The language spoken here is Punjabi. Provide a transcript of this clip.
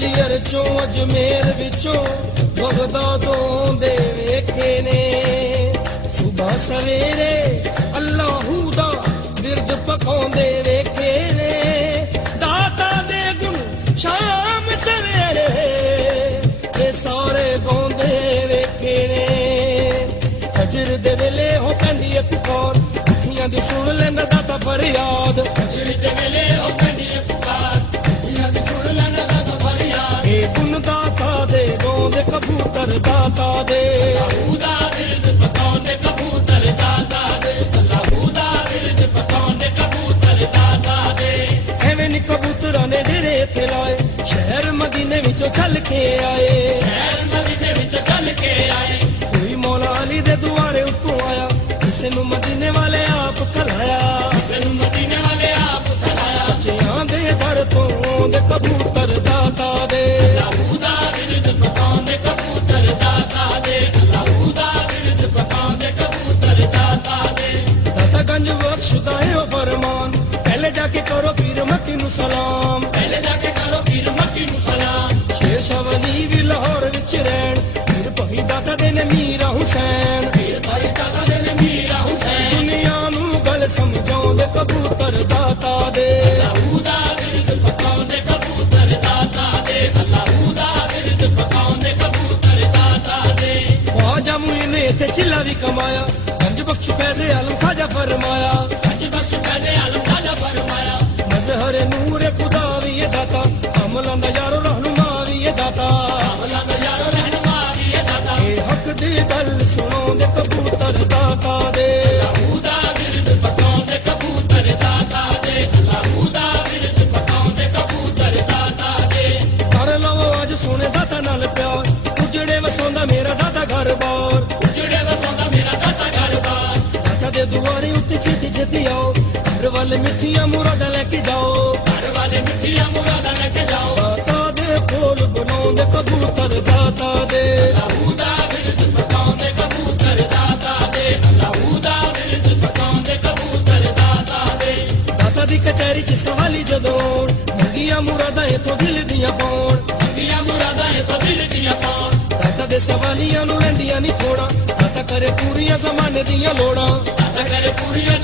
ਗਵਾਲੀਅਰ ਚੋਂ ਅਜਮੇਰ ਵਿੱਚੋਂ ਬਗਦਾਦੋਂ ਦੇ ਵੇਖੇ ਨੇ ਸੁਬਹ ਸਵੇਰੇ ਅੱਲਾਹੂ ਦਾ ਬਿਰਦ ਪਕਾਉਂਦੇ ਵੇਖੇ ਨੇ ਦਾਤਾ ਦੇ ਗੁਣ ਸ਼ਾਮ ਸਵੇਰੇ ਇਹ ਸਾਰੇ ਗਾਉਂਦੇ ਵੇਖੇ ਨੇ ਫਜਰ ਦੇ ਵੇਲੇ ਹੋ ਪੈਂਦੀ ਏ ਪੁਕਾਰ ਅੱਖੀਆਂ ਦੀ ਸੁਣ ਲੈਂਦਾ ਦਾਤਾ ਫਰਿਆਦ ਫਜਰ ਦੇ ਵੇਲੇ ਹੋ ਪੈਂਦੀ ਏ ਪੁਕਾਰ ਅੱਖੀਆਂ ਦੀ ਸੁਣ ਲੈਂਦਾ ਦਾਤਾ ਫਰਿਆਦ ਇਹ ਗੁਣ ਦਾਤਾ ਦੇ ਗਾਉਂਦੇ ਕਬੂਤਰ ਦਾਤਾ ਦੇ ਅੱਲਾਹੂ ਦਾ ਬਿਰਦ ਪਕਾਉਂਦੇ ਕਬੂਤਰ ਦਾਤਾ ਦੇ ਅੱਲਾਹੂ ਦਾ ਬਿਰਦ ਪਕਾਉਂਦੇ ਕਬੂਤਰ ਦਾਤਾ ਦੇ ਐਵੇਂ ਨੀ ਕਬੂਤਰਾਂ ਨੇ ਡੇਰੇ ਇੱਥੇ ਲਾਏ ਸ਼ਹਿਰ ਮਦੀਨੇ ਵਿੱਚੋਂ ਚੱਲ ਕੇ ਆਏ ਸ਼ਹਿਰ ਮਦੀਨੇ ਵਿੱਚੋਂ ਚੱਲ ਕੇ ਆਏ ਕੋਈ ਮੌਲਾ ਅਲੀ ਦੇ ਦੁਆਰੇ ਉੱਤੋਂ ਆਇਆ ਕਿਸੇ ਨੂੰ ਮਦੀਨੇ ਵਾਲੇ ਆਪ ਖਲਾਇਆ ਕਿਸੇ ਨੂੰ ਮਦੀਨੇ ਵਾਲੇ ਆਪ ਖਲਾਇਆ ਸੱਚਿਆਂ ਦੇ ਦਰ ਤੋਂ ਆਉਂਦੇ ਕਬੂਤਰ ਦਾਤਾ ਦੇ ਅੱਲਾਹੂ ਦਾ ਬਿਰਦ ਪਕਾਉਂਦੇ ਕਬੂਤਰ ਦਾਤਾ ਦੇ ਅੱਲਾਹੂ ਦਾ ਬਿਰਦ ਪਕਾਉਂਦੇ ਕਬੂਤਰ ਦਾਤਾ ਦੇ ਦਾਤਾ ਗੰਜ ਬਖਸ਼ਦਾ ਹੈ ਉਹ ਫਰਮਾਨ ਪਹਿਲੇ ਜਾ ਕੇ ਕਰੋ ਪੀਰ ਮੱਕੀ ਨੂੰ ਸਲਾਮ ਪਹਿਲੇ ਜਾ ਕੇ ਕਰੋ ਪੀਰ ਮੱਕੀ ਨੂੰ ਸਲਾਮ ਸ਼ੇਰ ਸ਼ਾਹ ਵਲੀ ਵੀ ਲਾਹੌਰ ਵਿੱਚ ਰਹਿਣ ਪੀਰ ਭਾਈ ਦਾਤਾ ਦੇ ਨੇ ਮੀਰਾ ਹੁਸੈਨ ਪੀਰ ਭਾਈ ਦਾਤਾ ਦੇ ਨੇ ਮੀਰਾ ਹੁਸੈਨ ਦੁਨੀਆ ਨੂੰ ਗੱਲ ਸਮਝਾਉਂਦੇ ਕਬੂਤਰ ਦਾਤਾ ਦੇ ਅੱਲਾਹੂ ਦਾ ਬਿਰਦ ਪਕਾਉਂਦੇ ਕਬੂਤਰ ਦਾਤਾ ਦੇ ਅੱਲਾਹੂ ਦਾ ਬਿਰਦ ਪਕਾਉਂਦੇ ਕਬੂਤਰ ਦਾਤਾ ਦੇ ਖਵਾਜਾ ਮੁਈਨ ਨੇ ਇੱਥੇ ਛਿੱਲਾ ਵੀ ਕਮਾਇਆ ਗੰਜ ਬਖਸ਼ ਫੈਜ਼ੇ ਆਲਮ ਖਾਜਾ ਫਰਮਾਇਆ ਗੰਜ ਬਖਸ਼ ਫੈਜ਼ੇ ਆਲਮ ਖਾਜਾ ਫਰਮਾਇਆ ਮਜ਼ਹਰ ਨੂਰ ਖੁਦਾ ਵੀ ਇਹ ਦਾਤਾ ਅਮਲਾਂ ਦਾ ਯਾਰੋ ਰਹਿਨੁਮਾ ਵੀ ਇਹ ਦਾਤਾ ਅਮਲਾਂ ਦਾ ਯਾਰੋ ਰਹਿਨੁਮਾ ਵੀ ਇਹ ਦਾਤਾ ਇਹ ਹੱਕ ਦੀ ਗੱਲ ਸੁਣਾਉਂਦੇ ਕਬੂਤਰ ਦਾਤਾ ਦੇ ਅੱਲਾਹੂ ਦਾ ਬਿਰਦ ਪਕਾਉਂਦੇ ਕਬੂਤਰ ਦਾਤਾ ਦੇ ਅੱਲਾਹੂ ਦਾ ਬਿਰਦ ਪਕਾਉਂਦੇ ਕਬੂਤਰ ਦਾਤਾ ਦੇ ਕਰ ਲਵੋ ਅੱਜ ਸੁਣੇ ਦਾਤਾ ਨਾਲ ਪਿਆਰ ਉਜੜੇ ਵਸਾਉਂਦਾ ਮੇਰਾ ਦਾਤਾ ਘਰ ਬਾਰ ਉਜੜੇ ਵਸਾਉਂਦਾ ਮੇਰਾ ਦਾਤਾ ਘਰ ਬਾਰ ਦਾਤਾ ਦੇ ਦੁਆਰੇ ਉੱਤੇ ਛੇਤੀ ਛੇਤੀ ਆਓ ਘਰ ਵਾਲੇ ਮਿੱਠੀਆਂ ਮੁਰਾਦਾਂ ਲੈ ਕੇ ਜਾਓ ਘਰ ਵਾਲੇ ਮਿੱਠੀਆਂ ਮੁਰਾਦਾਂ ਲੈ ਕੇ ਜਾਓ ਦਾਤਾ ਦੇ ਕੋਲ ਬਣਾਉਂਦੇ ਕਬੂਤਰ ਦਾਤਾ ਦੇ ਅੱਲਾਹੂ ਦਾ ਬਿਰਦ ਪਕਾਉਂਦੇ ਕਬੂਤਰ ਦਾਤਾ ਦੇ ਅੱਲਾਹੂ ਦਾ ਬਿਰਦ ਪਕਾਉਂਦੇ ਕਬੂਤਰ ਦਾਤਾ ਦੇ ਦਾਤਾ ਦੀ ਕਚਹਿਰੀ 'ਚ ਸਵਾਲੀ ਜਦੋਂ ਮੰਗੀਆਂ ਮੁਰਾਦਾਂ ਇਥੋਂ ਦਿਲ ਦੀਆਂ ਪਾਉਣ ਮੰਗੀਆਂ ਮੁਰਾਦਾਂ ਇਥੋਂ ਦਿਲ ਦੀਆਂ ਪਾਉਣ ਦਾਤਾ ਦੇ ਸਵਾਲੀਆਂ ਨੂੰ ਰਹਿੰਦੀਆਂ ਨਹੀਂ ਥੋੜਾ ਦਾਤਾ ਕਰੇ ਪੂਰੀਆਂ ਜ਼ਮਾਨੇ ਦੀਆਂ ਲੋੜਾਂ ਦਾਤਾ ਕਰੇ ਪੂਰੀਆਂ